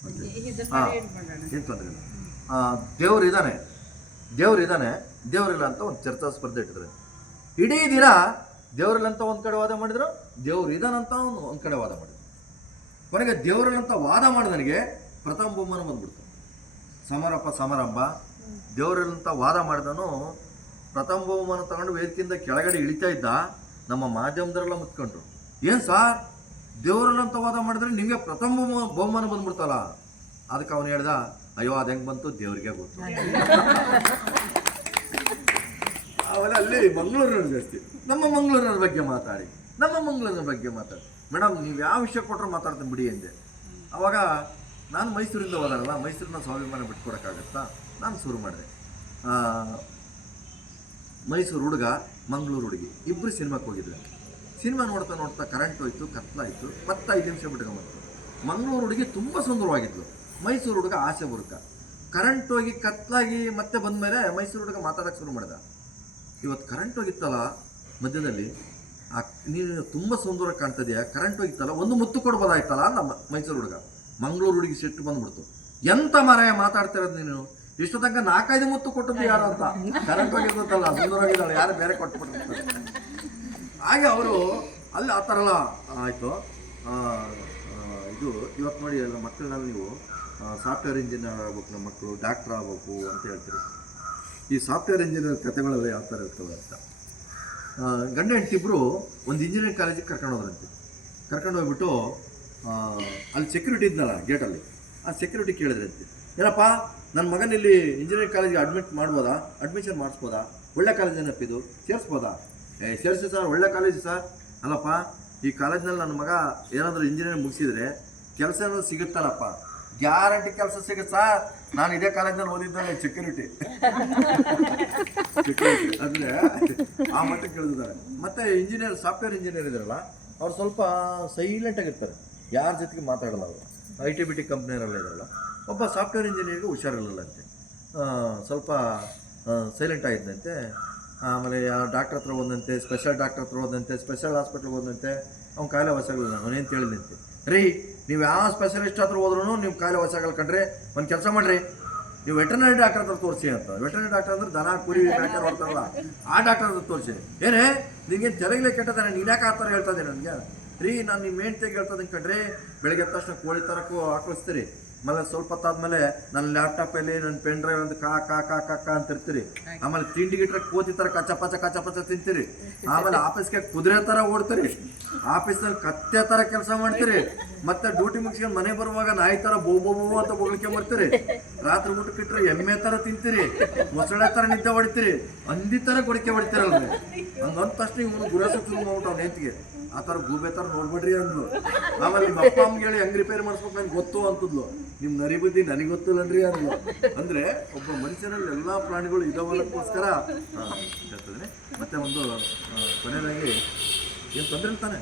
ಏನು ತೊಂದರೆ ಇಲ್ಲ. ದೇವ್ರಿದ್ದಾನೆ ದೇವರಿಲ್ಲ ಅಂತ ಒಂದು ಚರ್ಚಾ ಸ್ಪರ್ಧೆ ಇಟ್ಟಿದ್ರೆ ಇಡೀ ದಿನ ದೇವರಿಲ್ಲ ಅಂತ ಒಂದು ಕಡೆ ವಾದ ಮಾಡಿದ್ರು, ದೇವ್ರು ಇದಾನಂತ ಒಂದು ಕಡೆ ವಾದ ಮಾಡಿದ್ರು. ಕೊನೆಗೆ ದೇವರಿಲ್ಲಂತ ವಾದ ಮಾಡಿದನಿಗೆ ಪ್ರಥಮ ಬಹುಮಾನ ಬಂದ್ಬಿಡ್ತು. ಸಮಾರಂಭ ದೇವರಿಲ್ಲಂತ ವಾದ ಮಾಡಿದನು ಪ್ರಥಮ ಬಹುಮಾನ ತಗೊಂಡು ವೇದಿಕೆಯಿಂದ ಕೆಳಗಡೆ ಇಳಿತಾ ಇದ್ದ. ನಮ್ಮ ಮಾಧ್ಯಮದವರೆಲ್ಲ ಮುತ್ಕೊಂಡ್ರು, ಏನು ಸಾರ್ ದೇವರಿಲ್ಲಂತ ವಾದ ಮಾಡಿದ್ರೆ ನಿಮಗೆ ಪ್ರಥಮ ಬಹುಮಾನ ಬಂದ್ಬಿಡ್ತಲ್ಲ. ಅದಕ್ಕೆ ಅವನು ಹೇಳ್ದ, ಅಯ್ಯೋ ಅದು ಹೆಂಗೆ ಬಂತು ದೇವ್ರಿಗೆ ಗೊತ್ತು. ಆಮೇಲೆ ಅಲ್ಲಿ ಮಂಗಳೂರಿನ ಜಾಸ್ತಿ ನಮ್ಮ ಮಂಗಳೂರಿನ ಬಗ್ಗೆ ಮಾತಾಡಿ ಮೇಡಮ್ ನೀವು ಯಾವ ವಿಷಯ ಕೊಟ್ಟರು ಮಾತಾಡ್ತೀನಿ ಬಿಡಿ ಎಂದೆ. ಅವಾಗ ನಾನು ಮೈಸೂರಿಂದ ಹೋದಾರಲ್ಲ, ಮೈಸೂರಿನ ಸ್ವಾಭಿಮಾನ ಬಿಟ್ಕೊಡೋಕ್ಕಾಗತ್ತಾ, ನಾನು ಶುರು ಮಾಡಿದೆ. ಮೈಸೂರು ಹುಡುಗ ಮಂಗಳೂರು ಹುಡುಗಿ ಇಬ್ಬರು ಸಿನಿಮಾಕ್ಕೆ ಹೋಗಿದ್ವಿ. ಸಿನಿಮಾ ನೋಡ್ತಾ ಕರೆಂಟ್ ಹೋಯ್ತು, ಕತ್ಲಾಯಿತು, ಮತ್ತೆ 5 ನಿಮಿಷ ಬಿಟ್ಕೊಂಬಂತು. ಮಂಗಳೂರು ಹುಡುಗಿ ತುಂಬ ಸುಂದರವಾಗಿದ್ಲು, ಮೈಸೂರು ಹುಡುಗ ಆಸೆ ಬುರುಕ. ಕರೆಂಟ್ ಹೋಗಿ ಕತ್ಲಾಗಿ ಮತ್ತೆ ಬಂದಮೇಲೆ ಮೈಸೂರು ಹುಡುಗ ಮಾತಾಡೋಕ್ಕೆ ಶುರು ಮಾಡಿದ. ಇವತ್ತು ಕರೆಂಟ್ ಹೋಗಿತ್ತಲ್ಲ ಮಧ್ಯದಲ್ಲಿ, ನೀನು ತುಂಬ ಸುಂದರ ಕಾಣ್ತದೆಯಾ, ಕರೆಂಟ್ ಹೋಗಿತ್ತಲ್ಲ ಒಂದು ಮುತ್ತು ಕೊಡ್ಬೋದಾಯ್ತಲ್ಲ ಅಂದ ಮೈಸೂರು ಹುಡುಗ. ಮಂಗಳೂರು ಹುಡುಗಿ ಸಿಟ್ಟು ಬಂದ್ಬಿಡ್ತು, ಎಂತ ಮಾರಾಯ ಮಾತಾಡ್ತಿರೋದು ನೀನು, ಇಷ್ಟು ತನಕ 4-5 ಮುತ್ತು ಕೊಟ್ಟದ್ದು ಯಾರು ಅಂತ, ಕರೆಂಟ್ ಹೋಗಿರ್ತಲ್ಲ ಸುಂದರವಾಗಿದ್ದಾಳೆ ಯಾರು ಬೇರೆ ಕೊಟ್ಬಿಟ್ಟಿರ್ತಾರೆ. ಹಾಗೆ ಅವರು ಅಲ್ಲಿ ಆ ಥರ ಎಲ್ಲ ಆಯಿತು. ಇದು ಇವತ್ತು ನೋಡಿ ಎಲ್ಲ ಮಕ್ಕಳನ್ನ ನೀವು ಸಾಫ್ಟ್ವೇರ್ ಇಂಜಿನಿಯರ್ ಆಗ್ಬೇಕು, ನಮ್ಮ ಮಕ್ಕಳು ಡಾಕ್ಟ್ರ್ ಆಗ್ಬೇಕು ಅಂತ ಹೇಳ್ತೀರಿ. ಈ ಸಾಫ್ಟ್ವೇರ್ ಇಂಜಿನಿಯರ್ ಕಥೆಗಳೆಲ್ಲ ಯಾವ ಥರ ಇರ್ತವೆ ಅಂತ, ಗಂಡ ಹೆಂಡತಿಬ್ರು ಒಂದು ಇಂಜಿನಿಯರಿಂಗ್ ಕಾಲೇಜಿಗೆ ಕರ್ಕೊಂಡು ಹೋಗ್ಬಿಟ್ಟು ಅಲ್ಲಿ ಸೆಕ್ಯೂರಿಟಿ ಇದ್ನಲ್ಲ ಗೇಟಲ್ಲಿ, ಆ ಸೆಕ್ಯೂರಿಟಿ ಕೇಳಿದ್ರಂತೆ, ಏನಪ್ಪ ನನ್ನ ಮಗನ ಇಲ್ಲಿ ಇಂಜಿನಿಯರಿಂಗ್ ಕಾಲೇಜಿಗೆ ಅಡ್ಮಿಷನ್ ಮಾಡಿಸ್ಬೋದಾ, ಒಳ್ಳೆ ಕಾಲೇಜ್ ಏನಪ್ಪಿದು, ಸೇರಿಸ್ಬೋದಾ? ಸೇರಿಸಿ ಸರ್, ಒಳ್ಳೆ ಕಾಲೇಜು ಸರ್. ಅಲ್ಲಪ್ಪ ಈ ಕಾಲೇಜ್ನಲ್ಲಿ ನನ್ನ ಮಗ ಏನಾದರೂ ಇಂಜಿನಿಯರಿಂಗ್ ಮುಗಿಸಿದ್ರೆ ಕೆಲಸ ಏನಾದರೂ ಸಿಗುತ್ತಲ್ಲಪ್ಪ? ಗ್ಯಾರಂಟಿ ಕೆಲಸ ಸಿಗುತ್ತೆ ಸರ್, ನಾನು ಇದೇ ಕಾಲೇಜ್ನಲ್ಲಿ ಓದಿದ್ದಾನೆ ಸೆಕ್ಯೂರಿಟಿ ಅಂದರೆ ಆ ಮಟ್ಟಕ್ಕೆ ಕೇಳಿದ್ದಾರೆ. ಮತ್ತು ಸಾಫ್ಟ್ವೇರ್ ಇಂಜಿನಿಯರ್ ಇದ್ದಾರಲ್ಲ ಅವ್ರು ಸ್ವಲ್ಪ ಸೈಲೆಂಟಾಗಿರ್ತಾರೆ, ಯಾರ ಜೊತೆಗೆ ಮಾತಾಡಲ್ಲ. ಅವರು IT-BT ಕಂಪ್ನಿಯವರೆಲ್ಲ ಇದ್ದಾರಲ್ಲ, ಒಬ್ಬ ಸಾಫ್ಟ್ವೇರ್ ಇಂಜಿನಿಯರ್ಗೆ ಹುಷಾರಿರಲಿಲ್ಲಂತೆ, ಸ್ವಲ್ಪ ಸೈಲೆಂಟ್ ಆಗಿದ್ದಂತೆ. ಆಮೇಲೆ ಡಾಕ್ಟ್ರ್ ಹತ್ರ ಹೋದಂತೆ, ಸ್ಪೆಷಲ್ ಡಾಕ್ಟ್ರ್ ಹತ್ರ ಹೋದಂತೆ, ಸ್ಪೆಷಲ್ ಹಾಸ್ಪಿಟ್ಲ್ಗೆ ಹೋದಂತೆ, ಅವ್ನು ಕಾಯಿಲೆ ವಶಾಗಲ್ಲ. ಅವನೇನು ತಿಳಿದಂತೆ, ರೀ ನೀವು ಯಾವ ಸ್ಪೆಷಲಿಸ್ಟ್ ಹತ್ರ ಹೋದ್ರೂ ನೀವು ಕಾಯಿಲೆ ವಶಾಗಲ್ಲ ಕಣ್ರಿ, ಒಂದು ಕೆಲಸ ಮಾಡಿರಿ, ನೀವು ವೆಟರ್ನರಿ ಡಾಕ್ಟರ್ ಹತ್ರ ತೋರಿಸಿ ಅಂತ. ವೆಟರ್ನರಿ ಡಾಕ್ಟರ್ ಅಂದ್ರೆ ದನ ಕುರಿ ಡಾಕ್ಟರ್ ಬರ್ತಾರಲ್ಲ ಆ ಡಾಕ್ಟರ್ ಹತ್ರ ತೋರಿಸಿ. ಏನೇ ನಿನಗೆ ತೆರಗಲೇ ಕೆಟ್ಟದಾನೆ, ನೀನು ಯಾಕೆ ಆ ಥರ ಹೇಳ್ತಾ ಇದ್ದೀನಿ ನನಗೆ? ರೀ ನಾನು ನಿಮ್ಮ ಹೆಂಡ್ತಿಗೆ ಹೇಳ್ತದೀನಿ ಕಣ್ರಿ, ಬೆಳಗ್ಗೆ ಎದ್ದ ತಕ್ಷಣ ಕೋಳಿ ತರಕ್ಕೂ ಹಾಕಿಸ್ತೀರಿ, ಆಮೇಲೆ ಸ್ವಲ್ಪ ಹೊತ್ತಾದ್ಮೇಲೆ ನನ್ನ ಲ್ಯಾಪ್ಟಾಪಲ್ಲಿ ನನ್ನ ಪೆನ್ ಡ್ರೈವ್ ಒಂದು ಕಾ ಅಂತ ಇರ್ತೀರಿ, ಆಮೇಲೆ ತಿಂಡಿ ಗಿಟ್ರೆ ಕೋತಿ ಥರ ಕಚಪಚ ತಿಂತೀರಿ, ಆಮೇಲೆ ಆಫೀಸ್ಗೆ ಕುದುರೆ ಥರ ಓಡ್ತೀರಿ, ಆಫೀಸ್ನಲ್ಲಿ ಕತ್ತೆ ಥರ ಕೆಲಸ ಮಾಡ್ತೀರಿ, ಮತ್ತೆ ಡ್ಯೂಟಿ ಮುಗಿಸ್ಕೊಂಡು ಮನೆ ಬರುವಾಗ ನಾಯಿ ಥರ ಬೋ ಅಂತ ಬೊಗಳಿಕೆ ಬರ್ತೀರಿ, ರಾತ್ರಿ ಊಟಕ್ಕೆ ಇಟ್ಟರೆ ಎಮ್ಮೆ ಥರ ತಿಂತೀರಿ, ಮೊಸಳೆ ಥರ ನಿದ್ದೆ ಹೊಡಿತೀರಿ, ಹಂದಿ ಥರ ಗೊಡಿಕೆ ಹೊಡಿತೀರಲ್ರಿ. ಹಂಗಂದ ತಕ್ಷಣ ಇವನು ಗುರಸ ತುಂಬ ಊಟ ಅವ್ನ ಹೆಂತಿಗೆ ಆ ಥರ ಗೂಬೆ ಥರ ನೋಡ್ಬೇಡ್ರಿ ಅಂದ್ಲು. ಆಮೇಲೆ ನಿಮ್ಮ ಅಪ್ಪ ಅಮ್ಮಗೆ ಹೇಳಿ ಹೆಂಗೆ ರಿಪೇರಿ ಮಾಡಿಸ್ಬೇಕು ನನಗೆ ಗೊತ್ತು ಅಂತದ್ಲು. ನಿಮ್ಮ ನರಿ ಬುದ್ಧಿ ನನಗೆ ಗೊತ್ತಿಲ್ಲನ್ರಿ ಅಂದ್ಲು. ಅಂದರೆ ಒಬ್ಬ ಮನುಷ್ಯನಲ್ಲಿ ಎಲ್ಲ ಪ್ರಾಣಿಗಳು ಇದಾವಲ್ಲಕ್ಕೋಸ್ಕರ ಹೇಳ್ತದೆ. ಮತ್ತೆ ಒಂದು ಕೊನೆಯದಾಗಿ ಏನು ತೊಂದರೆ ತಾನೆ